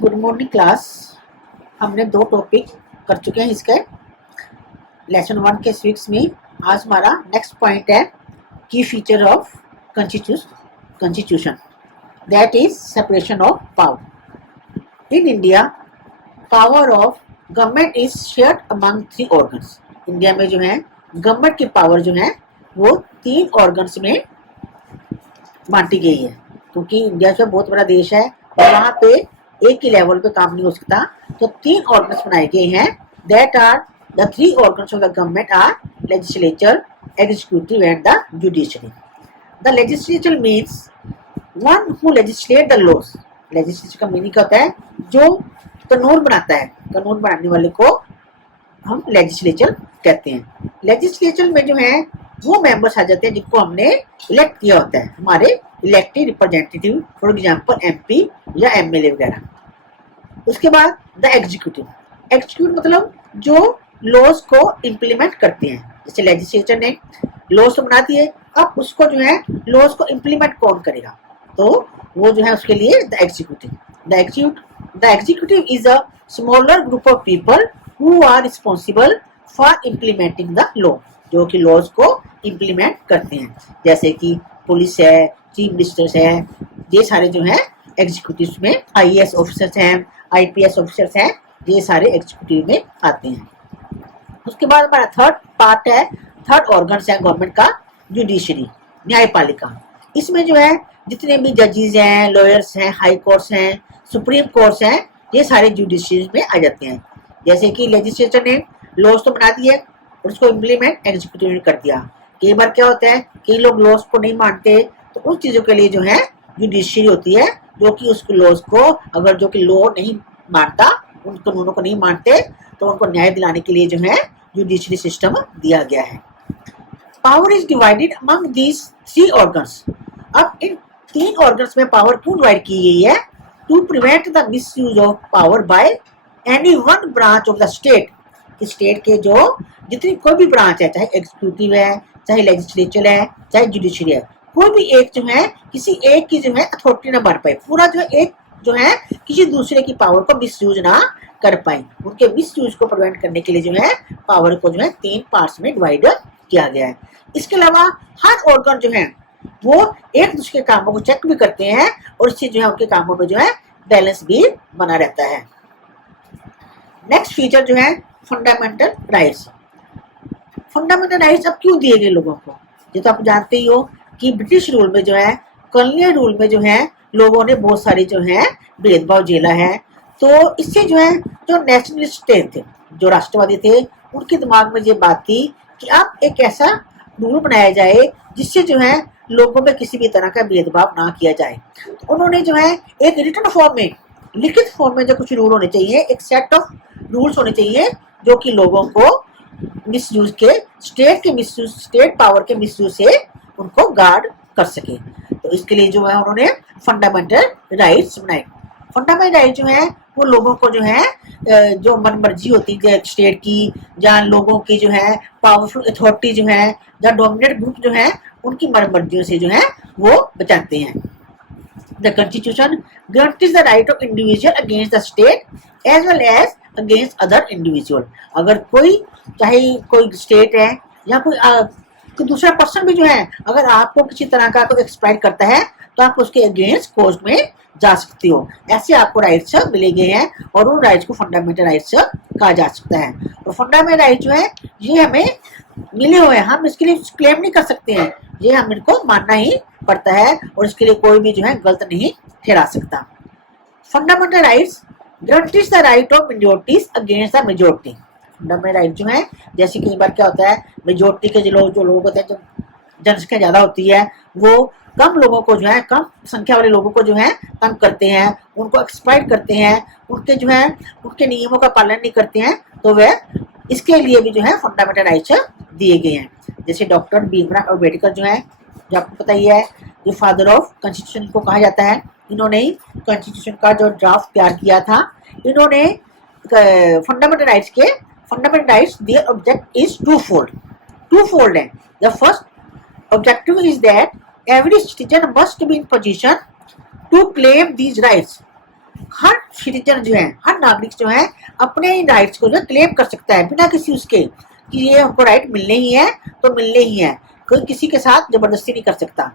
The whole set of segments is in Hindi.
Good morning class. हमने 2 टॉपिक कर चुके हैं इसके लेसन 1 के स्विक्स में। आज हमारा नेक्स्ट पॉइंट है की feature of constitution, that is separation of power. In India power of government is shared among 3 organs. India में जो है गवर्नमेंट की पावर जो है वो 3 ऑर्गन्स में बांटी गई है, क्योंकि इंडिया जो बहुत बड़ा देश है और वहाँ पे एक ही लेवल पे काम नहीं हो सकता, तो 3 ऑर्गन्स बनाए गए हैं। That are the 3 organs of the government are legislature, executive and the judiciary. The legislature means one who legislate the laws. Legislature का मीनिंग क्या होता है? जो कानून बनाता है, कानून बनाने वाले को हम लेजिस्लेचर कहते हैं। लेजिस्लेचर में जो है वो मेंबर्स आ जाते हैं जिनको हमने इलेक्ट किया होता है, हमारे elected representative, for example MP या एमएलए वगैरह। उसके बाद द एग्जीक्यूटिव मतलब जो लॉज को इम्प्लीमेंट करते हैं। जैसे लेजिस्लेचर ने लॉज तो बना दिए, अब उसको जो है लॉज को इम्प्लीमेंट कौन करेगा, तो वो जो है उसके लिए the executive is a smaller group of people who are responsible for implementing the law, जो कि लॉज को इम्प्लीमेंट करते हैं। जैसे कि पुलिस है, चीफ मिनिस्टर्स है, ये सारे जो है एग्जीक्यूटिव में, आईएएस ऑफिसर्स हैं, आईपीएस ऑफिसर्स हैं, ये सारे एग्जीक्यूटिव में आते हैं। उसके बाद हमारा थर्ड ऑर्गन है गवर्नमेंट का, जुडिशरी, न्यायपालिका। इसमें जो है जितने भी जजेस हैं, लॉयर्स हैं, हाई कोर्ट्स हैं, सुप्रीम कोर्ट्स हैं, ये सारे जुडिशरी में आ जाते हैं। जैसे कि लेजिस्लेचर ने लॉज तो बना दिए और उसको इम्प्लीमेंट एग्जीक्यूटिव ने कर दिया। कई बार क्या होता है, कई लोग लॉज को नहीं मानते, तो उन चीजों के लिए जो है जुडिशरी होती है, जो कि उसको लॉज को, अगर जो कि लॉ नहीं मानता, उन कानूनों को नहीं मानते, तो उनको न्याय दिलाने के लिए जो है जुडिशरी सिस्टम दिया गया है। Power is divided among these 3 organs. अब इन 3 ऑर्गन्स में पावर क्यों डिवाइड की गई है? To prevent the misuse of power by any one branch of the state. State के जो जितनी कोई भी ब्रांच है, चाहे एग्जीक्यूटिव है, चाहे लेजिस्लेचर है, चाहे जुडिशरी है, कोई भी एक जो है किसी एक की जो है अथॉरिटी ना बढ़ पाए, पूरा जो है एक जो है किसी दूसरे की पावर को मिसयूज ना कर पाए। उनके मिसयूज को प्रिवेंट करने के लिए जो है पावर को जो है 3 पार्ट्स में डिवाइड किया गया है। इसके अलावा हर ऑर्गन जो है वो एक दूसरे के कामों को चेक भी करते हैं और इससे जो है उनके कामों में जो है बैलेंस भी बना रहता है। नेक्स्ट फीचर जो है फंडामेंटल राइट्स। फंडामेंटल राइट्स अब क्यों दिए गए लोगों को? ये तो आप जानते ही हो कि ब्रिटिश रूल में जो है, कॉलोनियल रूल में जो है लोगों ने बहुत सारी जो है भेदभाव झेला है। तो इससे जो है जो नेशनलिस्ट थे, जो राष्ट्रवादी थे, उनके दिमाग में ये बात थी कि अब एक ऐसा रूल बनाया जाए जिससे जो है लोगों में किसी भी तरह का भेदभाव ना किया जाए। तो उन्होंने जो है एक रिटन फॉर्म में, लिखित फॉर्म में जो कुछ रूल होने चाहिए, एक सेट ऑफ रूल्स होने चाहिए जो कि लोगों को मिसयूज के, स्टेट पावर के मिसयूज से उनको गार्ड कर सके। तो इसके लिए जो है उन्होंने फंडामेंटल राइट्स बनाए। फंडामेंटल राइट जो है वो लोगों को जो है जो मनमर्जी होती है स्टेट की, जहाँ लोगों की जो है पावरफुल अथॉरिटी जो है, जहाँ डोमिनेट ग्रुप जो है उनकी मनमर्जियों से जो है वो बचाते हैं। The Constitution guarantees the right of individual against the state as well as against other individual। अगर कोई, चाहे कोई स्टेट है या कोई दूसरा पर्सन भी जो है, अगर आपको किसी तरह का कोई एक्सप्लॉइट करता है तो आप उसके अगेंस्ट कोर्ट में जा सकते हो। ऐसे आपको राइट्स मिले गए हैं और उन राइट्स को फंडामेंटल राइट्स कहा जा सकता है। और फंडामेंटल राइट जो है ये हमें मिले हुए हैं, हम इसके लिए क्लेम नहीं कर सकते हैं, ये हम इनको मानना ही पड़ता है और इसके लिए कोई भी जो है गलत नहीं ठहरा सकता। Fundamental rights guarantees the right of minorities against the majority. Fundamental right जो है, जैसे कई बार क्या होता है, मेजॉरिटी के जो लोग होते हैं, जो जनसंख्या ज्यादा होती है, वो कम लोगों को जो है, कम संख्या वाले लोगों को जो है तंग करते हैं, उनको एक्सप्लॉइट करते हैं, उनके जो है उनके नियमों का पालन नहीं करते हैं, तो वह इसके लिए भी जो है फंडामेंटल राइट्स दिए गए हैं। जैसे डॉक्टर भीमराव अम्बेडकर जो है, जो आपको पता ही है, जो फादर ऑफ कॉन्स्टिट्यूशन को कहा जाता है, इन्होंने कॉन्स्टिट्यूशन का जो ड्राफ्ट तैयार किया था। इन्होंने fundamental rights their object is two fold है। The first objective is that every citizen must be in position to claim these rights her citizen जो है, हर नागरिक जो है अपने राइट्स को जो क्लेम कर सकता है बिना किसी उसके कि ये हमको राइट मिलने ही है तो मिलने ही है, कोई किसी के साथ जबरदस्ती नहीं कर सकता।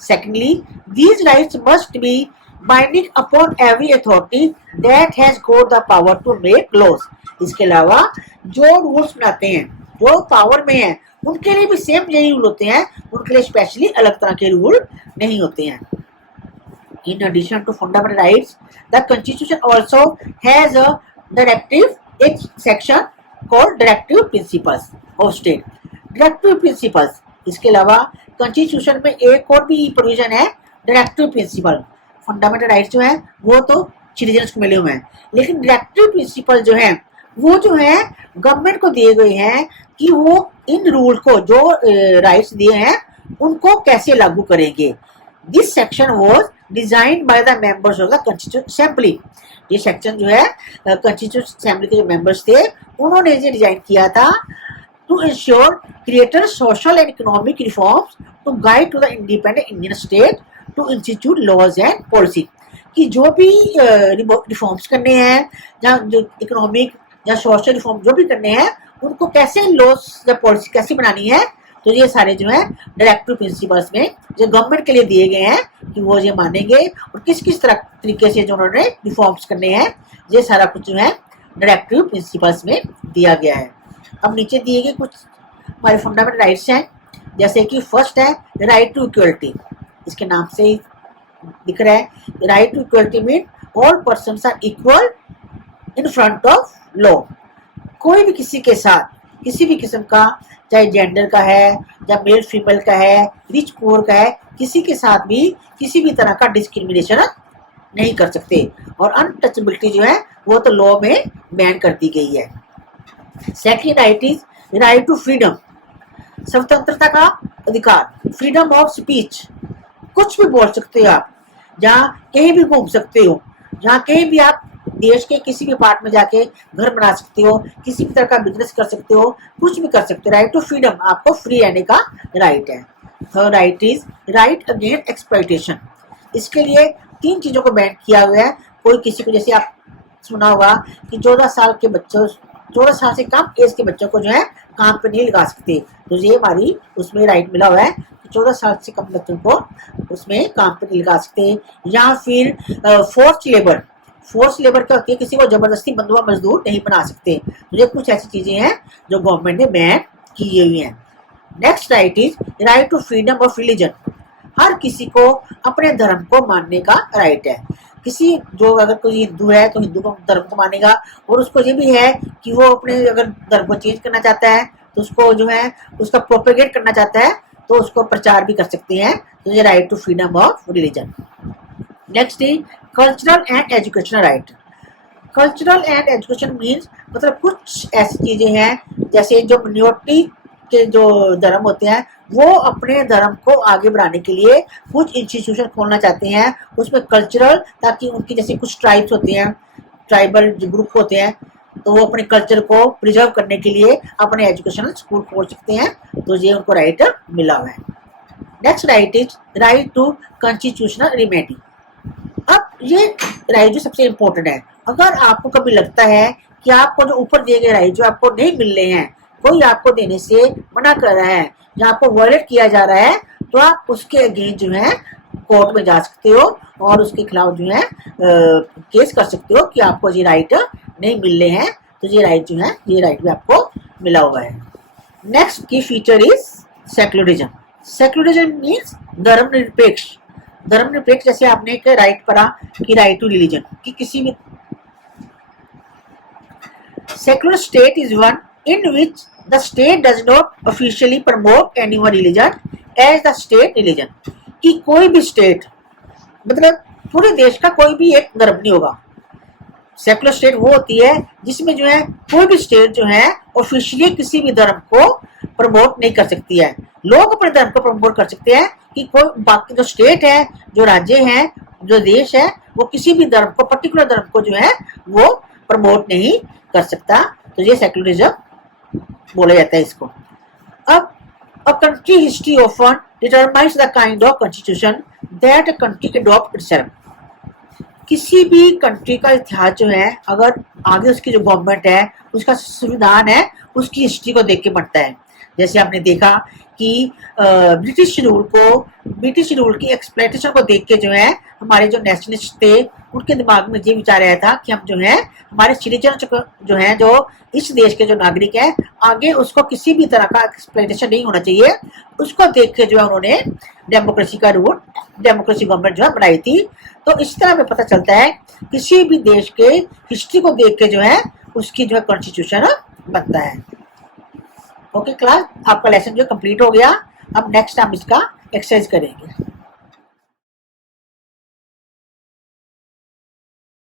Secondly, these rights must be binding upon every authority that has got the power to make laws. इसके अलावा जो रूल्स बनाते हैं, जो पावर में है, उनके लिए भी सेम यही रूल होते हैं, उनके लिए स्पेशली अलग तरह के रूल नहीं होते हैं। In addition to fundamental rights, the Constitution also has a directive, एक section called Directive Principles of State. Directive Principles, इसके अलावा Constitution में एक और भी प्रोविजन है Directive Principle। फंडामेंटल राइट्स जो है वो तो सिटीजन्स को मिले हुए हैं, लेकिन डायरेक्टिव प्रिंसिपल जो है वो जो है गवर्नमेंट को दिए गए हैं कि वो इन रूल को, जो राइट्स दिए हैं, उनको कैसे लागू करेंगे। This section was design by the members of the constituent assembly. ये सेक्शन जो है कॉन्स्टिट्यूएंट असेंबली के जो मेंबर्स थे उन्होंने ये डिजाइन किया था to ensure creator social and economic reforms to guide to the independent Indian state to institute laws and policy. कि जो भी रिफॉर्म्स करने हैं या जो इकोनॉमिक या सोशल रिफॉर्म जो भी करने हैं, उनको कैसे लॉज या पॉलिसी कैसे बनानी है, तो ये सारे जो है डायरेक्टिव प्रिंसिपल्स में जो गवर्नमेंट के लिए दिए गए हैं कि वो ये मानेंगे और किस किस तरह तरीके से जो उन्होंने रिफॉर्म्स करने हैं, ये सारा कुछ जो है डायरेक्टिव प्रिंसिपल्स में दिया गया है। अब नीचे दिए गए कुछ हमारे फंडामेंटल राइट्स हैं, जैसे कि फर्स्ट है राइट टू इक्वलिटी। इसके नाम से ही दिख रहा है, right to equality mean all persons are equal in front of law. कोई भी किसी के साथ किसी भी किस्म का, चाहे जेंडर का है या मेल फीमेल का है, रिच पुअर का है, किसी के साथ भी किसी भी तरह का डिस्क्रिमिनेशन नहीं कर सकते। और अनटचेबिलिटी जो है वो तो लॉ में बैन कर दी गई है। Second right is right to freedom, स्वतंत्रता का अधिकार, फ्रीडम ऑफ स्पीच। कुछ भी बोल सकते हो आप, जहाँ कहीं भी घूम सकते हो, जहाँ कहीं भी आप देश के किसी भी पार्ट में जाके घर बना सकते हो, किसी भी तरह का बिजनेस कर सकते हो, कुछ भी कर सकते हो। राइट टू फ्रीडम, आपको फ्री रहने का राइट है। Third right is right against exploitation. इसके लिए 3 चीजों को बैन किया हुआ है। कोई किसी को, जैसे आप सुना होगा कि 14 साल के बच्चों, 14 साल से कम एज के बच्चों को जो है काम पे नहीं लगा सकते, तो ये हमारी उसमें राइट मिला हुआ है कि 14 साल से कम बच्चों को उसमें काम पे नहीं लगा सकते। या फिर फोर्स लेबर, फोर्स लेबर क्या होती है, किसी को जबरदस्ती बंधुआ मजदूर नहीं बना सकते। तो ये कुछ ऐसी चीजें हैं जो गवर्नमेंट ने बैन की हुई हैं। Next right is right to freedom of religion. हर किसी को अपने धर्म को मानने का राइट है। किसी, जो अगर कोई हिंदू है तो हिंदू को धर्म को मानेगा, और उसको ये भी है कि वो अपने अगर धर्म को चेंज करना चाहता है तो उसको जो है उसका प्रोपेगेट करना चाहता है तो उसको प्रचार भी कर सकते हैं। तो ये right to freedom of religion. Next is cultural and educational right. Cultural and education means मतलब कुछ ऐसी चीजें हैं जैसे जो मिनोरिटी के जो धर्म होते हैं वो अपने धर्म को आगे बढ़ाने के लिए कुछ इंस्टीट्यूशन खोलना चाहते हैं, उसमें कल्चरल, ताकि उनकी जैसे कुछ ट्राइब्स होते हैं, ट्राइबल जो ग्रुप होते हैं, तो वो अपने कल्चर को प्रिजर्व करने के लिए अपने एजुकेशनल स्कूल खोल सकते हैं। तो ये उनको राइट मिला हुआ है। Next right is right to constitutional remedy. अब ये राइट जो सबसे इम्पोर्टेंट है, अगर आपको कभी लगता है कि आपको जो ऊपर दिए गए राइट जो आपको नहीं मिल रहे हैं, कोई आपको देने से मना कर रहा है या आपको वायलेट किया जा रहा है, तो आप उसके अगेंस्ट जो है कोर्ट में जा सकते हो और उसके खिलाफ जो है केस कर सकते हो कि आपको ये राइट नहीं मिल रहे हैं। तो ये राइट जो है, ये राइट भी आपको मिला हुआ है। नेक्स्ट की feature is secularism. Secularism means धर्मनिरपेक्ष। धर्मनिरपेक्ष जैसे आपने एक राइट पढ़ा कि राइट टू रिलीजन, कि किसी भी secular state is one in which the state does not officially promote any one religion as the state religion। कि कोई भी स्टेट, मतलब पूरे देश का कोई भी एक धर्म नहीं होगा। सेक्युलर स्टेट वो होती है जिसमें जो है कोई भी स्टेट जो है ऑफिशियली किसी भी धर्म को प्रमोट नहीं कर सकती है। लोग अपने धर्म को प्रमोट कर सकते हैं कि कोई बाकी जो स्टेट है, जो राज्य है, जो देश है, वो किसी भी धर्म को, पर्टिकुलर धर्म को जो है वो प्रमोट नहीं कर सकता। तो ये सेक्युलरिज्म बोला जाता है इसको। अब a country history often determines the kind of constitution that a country adopt itself। किसी भी कंट्री का इतिहास जो है, अगर आगे उसकी जो गवर्नमेंट है, उसका संविधान है, उसकी हिस्ट्री को देख के बनता है। जैसे आपने देखा कि ब्रिटिश रूल की एक्सप्लॉइटेशन को देख के जो है हमारे जो नेशनलिस्ट थे, उनके दिमाग में ये विचार आया था कि हम जो है हमारे सिटीजन जो है, जो इस देश के जो नागरिक है, आगे उसको किसी भी तरह का एक्सप्लॉइटेशन नहीं होना चाहिए। उसको देख के जो है उन्होंने डेमोक्रेसी गवर्नमेंट जो है बनाई थी। तो इस तरह में पता चलता है किसी भी देश के हिस्ट्री को देख के जो है उसकी जो है कॉन्स्टिट्यूशन बनता है। ओके क्लास, आपका लेसन जो कंप्लीट हो गया। अब नेक्स्ट हम इसका एक्सरसाइज करेंगे।